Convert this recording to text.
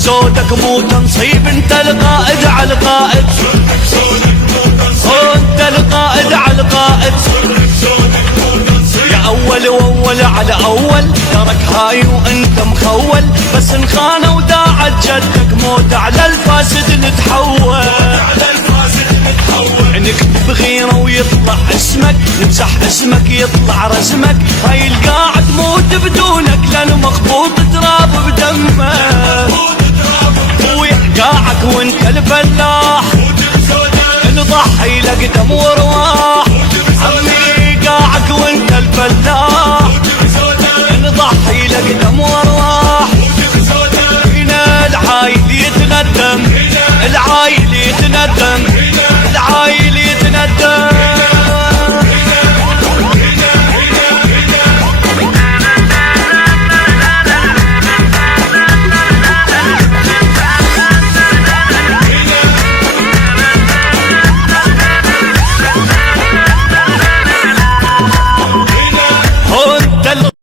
زودك مو تنصيب، انت القائد على القائد، انت القائد على القائد. يا اول واول على اول، ترك هاي وانت مخول، بس انخانه وداعت جدك موت على الفاسد نتحول. نكتب غيره ويطلع اسمك، نمسح اسمك يطلع رسمك، هاي القاعد موت بدونك لان مخبوط تراب بدمك. ويحقاعك وانت الفلاح، نضحي لك دم وارواح. عمي قاعك وانت الفلاح، نضحي لك دم وارواح. هنا العايل يتندم، العايل يتندم،